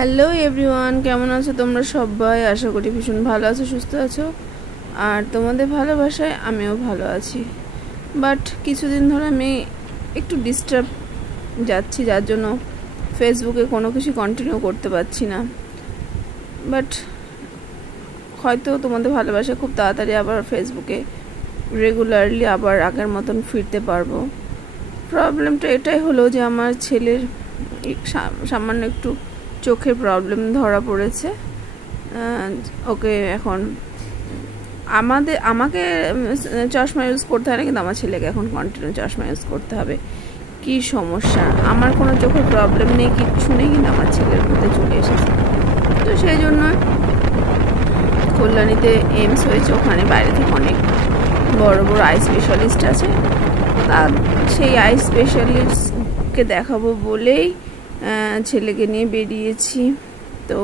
Hello everyone, কেমন আছো তোমরা সবাই? আশা করি ভীষণ ভালো আছো, সুস্থ আছো, আর তোমাদের ভালোবাসায় আমিও ভালো আছি। বাট কিছুদিন ধরে আমি একটু ডিস্টার্ব যাচ্ছি, যার জন্য ফেসবুকে কোনো কিছু কন্টিনিউ করতে পারছি না। বাট হয়তো তোমাদের ভালোবাসা খুব তাড়াতাড়ি আবার ফেসবুকে রেগুলারলি আবার আগের মতন ফিরতে পারবো। প্রবলেমটা এটাই হলো যে আমার ছেলের সামান্য একটু চোখের প্রবলেম ধরা পড়েছে। ওকে এখন আমাকে চশমা ইউজ করতে হয় না, কিন্তু আমার ছেলেকে এখন কন্টিনিউ চশমা ইউজ করতে হবে। কি সমস্যা, আমার কোনো চোখের প্রবলেম নেই, কিচ্ছু নেই, কিন্তু আমার ছেলের মধ্যে চলে এসেছে। তো সেই জন্য কল্যাণীতে এইমস হয়েছে, ওখানে বাইরে থেকে অনেক বড় বড় আই স্পেশালিস্ট আছে। সেই আই স্পেশালিস্টকে দেখাবো বলেই ছেলেকে নিয়ে বেরিয়েছি। তো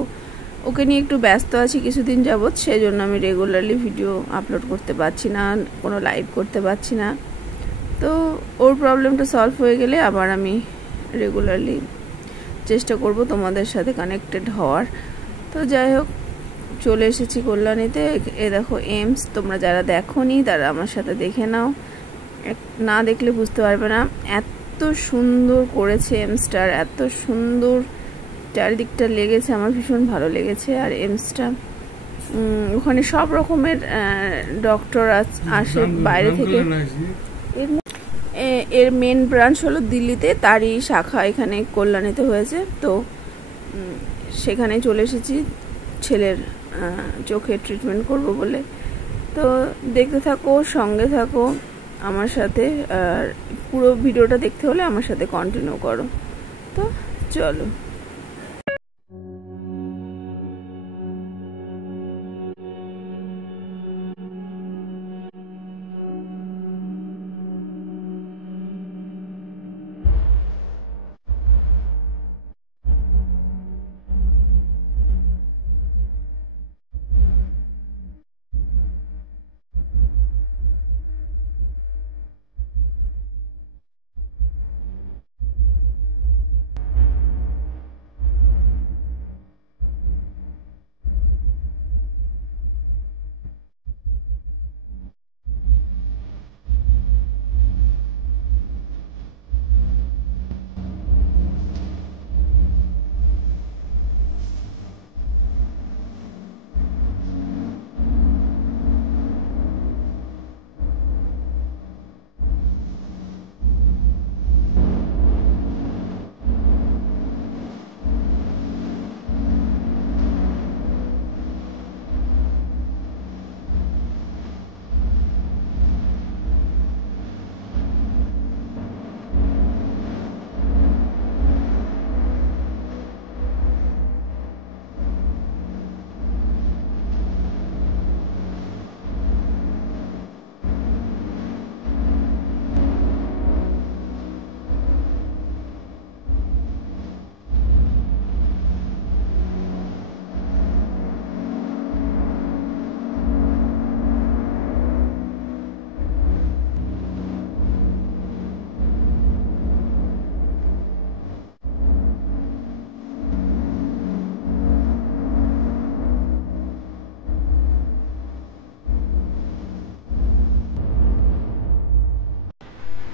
ওকে নিয়ে একটু ব্যস্ত আছি কিছুদিন যাবৎ, সেই জন্য আমি রেগুলারলি ভিডিও আপলোড করতে পারছি না, কোনো লাইভ করতে পারছি না। তো ওর প্রবলেমটা সলভ হয়ে গেলে আবার আমি রেগুলারলি চেষ্টা করব তোমাদের সাথে কানেক্টেড হওয়ার। তো যাই হোক, চলে এসেছি কল্যাণীতে। এ দেখো এইমস, তোমরা যারা দেখোনি তারা আমার সাথে দেখে নাও, না দেখলে বুঝতে পারবে না। এত সুন্দর করেছে এইমসটার, এত সুন্দর চারিদিকটা লেগেছে, আমার ভীষণ ভালো লেগেছে। আর এইমসটা ওখানে সব রকমের ডক্টর আসে বাইরে থেকে। এর মেন ব্রাঞ্চ হলো দিল্লিতে, তারই শাখা এখানে কল্যাণীতে হয়েছে। তো সেখানে চলে এসেছি ছেলের চোখের ট্রিটমেন্ট করব বলে। তো দেখতে থাকো, সঙ্গে থাকো আমার সাথে, আর পুরো ভিডিওটা দেখতে হলে আমার সাথে কন্টিনিউ করো। তো চলো।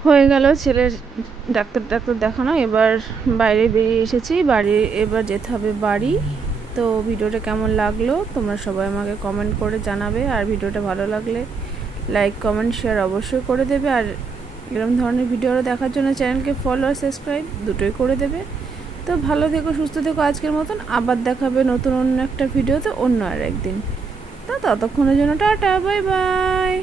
হয়ে গেল ছেলের ডাক্তার দেখানো, এবার বাইরে বেরিয়ে এসেছি, এবার যেতে হবে বাড়ি। তো ভিডিওটা কেমন লাগলো তোমরা সবাই আমাকে কমেন্ট করে জানাবে, আর ভিডিওটা ভালো লাগলে লাইক কমেন্ট শেয়ার অবশ্যই করে দেবে। আর এরকম ধরনের ভিডিও দেখার জন্য চ্যানেলকে ফলো আর সাবস্ক্রাইব দুটোই করে দেবে। তো ভালো থেকো, সুস্থ থেকো, আজকের মতন আবার দেখাবে নতুন অন্য একটা ভিডিওতে অন্য আর একদিন। তো ততক্ষণের জন্য টাটা, বাই বাই।